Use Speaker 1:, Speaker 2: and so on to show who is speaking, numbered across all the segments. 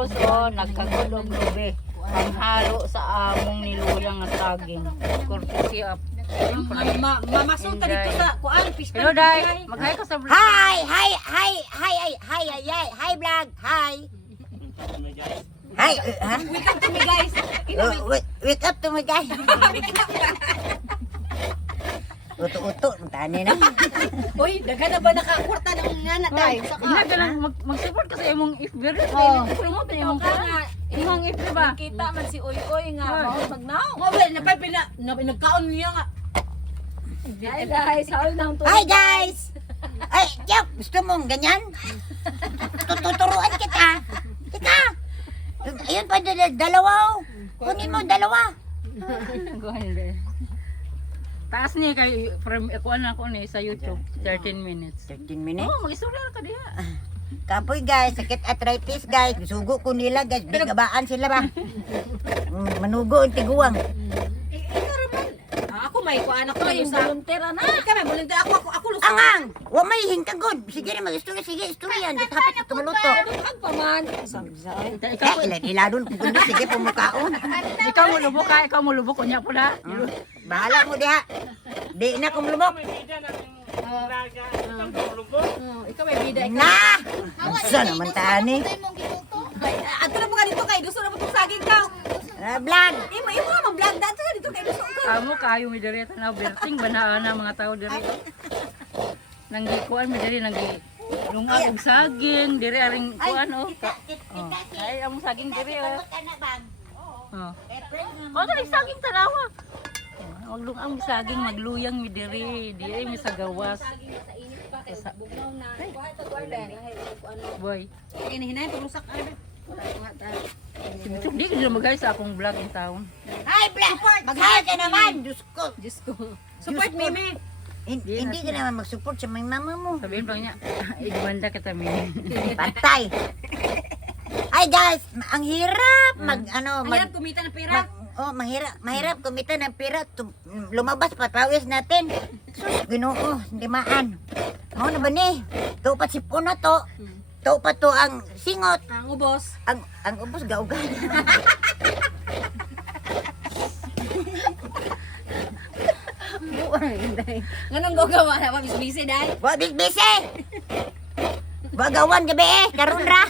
Speaker 1: Tapos nagkagulog lobe. Panghalo sa among niluyang nga saging. Courtesy of
Speaker 2: Mamasok ta dito sa kuan fish
Speaker 1: Hello, Day. Mag-hi ka sa vlog.
Speaker 3: Hi vlog. Hi. Hi. Ha?
Speaker 2: Wake up to me guys.
Speaker 3: Wake up to me guys. Uto-uto tani na.
Speaker 2: Uy, daghan na ba nakakwarta ng ngana Day?
Speaker 1: Ina ka lang mag-support ka sa imong FB rin. Promote na imong imong FB ba?
Speaker 2: Kita man si Uy nga mao magnaw. Mo ba na pa nagkaon niya nga. Hi guys, haul nang to.
Speaker 3: Hi guys. Ay, Jeff, gusto mong ganyan? Tuturuan kita. Tika. Ayun pa dalawa. Kunin mo dalawa.
Speaker 1: Taas niya kay from kuan ako ni sa YouTube 13 minutes.
Speaker 3: 13 minutes.
Speaker 1: Oh, mag-istorya ka diha.
Speaker 3: Kapoy guys, sakit arthritis guys. Sugo ko nila guys. Bigabaan sila ba? Manugo ang tiguang.
Speaker 2: Ako may kuan ako may volunteer na. Ikaw may volunteer ako lusa.
Speaker 3: Angang! Wa may hingkagod. Sige na mag-istorya. Sige, istorya. Hapit ito maluto.
Speaker 2: Ang paman.
Speaker 1: Ikaw
Speaker 3: Iladon ko kundi. Sige, pumukaon.
Speaker 1: ikaw mo lubok ka, ikaw mo lubok kunya pula.
Speaker 3: Bahala mo diha. Di na kong lumok.
Speaker 2: Ikaw may bida ikaw.
Speaker 3: Na! Saan naman tani?
Speaker 2: Ato na po ka dito kay gusto na po itong saging ka.
Speaker 3: Vlog!
Speaker 2: Imo nga mag-vlog dito dito kay gusto ka.
Speaker 1: Amo kayo mi diri tanaw berting banaan na mga tao diri. Nanggi kuan mi diri nanggi lungag og saging diri aring kuan Ay among saging diri oh. Oh. Mga saging tanawa. Wag lungag mi saging magluyang mi diri mi sa gawas. Boy.
Speaker 2: Ini hinay turusak ano.
Speaker 1: Di ka nila mag-guys sa akong vlog in town.
Speaker 3: Hi, vlog! Mag-hi ka naman! Diyos ko!
Speaker 2: Support Mimi.
Speaker 3: Hindi ka naman mag-support sa may mama mo.
Speaker 1: Sabihin pa niya, igmanda kita mi.
Speaker 3: Patay! Ay guys, ang hirap
Speaker 2: Mahirap kumita ng pera.
Speaker 3: mahirap kumita ng pera. Lumabas patawis natin. Sus, Ginoo, hindi maan. Ano na ba ni? Tupat si Puno to. Tupat to ang singot.
Speaker 2: Ang ubos.
Speaker 3: Ang ubos gaugan.
Speaker 2: Nganong gagawa na pa busy dai.
Speaker 3: Wa busy. Bagawan gabi karon ra.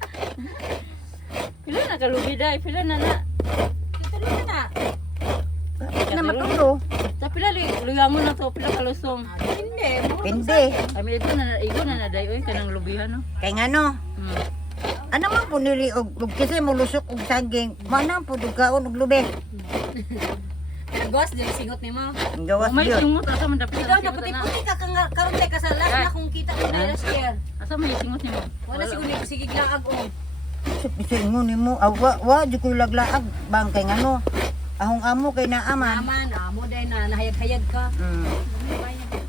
Speaker 1: Pila na kalubi day, pila na.
Speaker 2: Tuloy na.
Speaker 3: Na matulo.
Speaker 1: Sa pila luyangon na to, pila kalusong.
Speaker 2: Hindi.
Speaker 3: Pindi.
Speaker 1: Kami ito na day oy kanang lubihan no.
Speaker 3: Kay ngano? Ano man po nili og kasi mulusok og saging. Mana po dugaon og lubi.
Speaker 2: Nagwas din singot nimo.
Speaker 3: Ang gawas
Speaker 1: May
Speaker 3: yun.
Speaker 1: singot asa man dapat.
Speaker 2: Ikaw na puti-puti ka karon kay kasalan na kung kita mo na last year.
Speaker 1: Asa may singot nimo?
Speaker 2: Wala siguro ni sige laag o.
Speaker 3: Bisingon nimo wa di ko laglaag bang kay ngano. Ahong amo kay naaman.
Speaker 2: Naman, amo day na nahayag-hayag ka.
Speaker 3: Mm.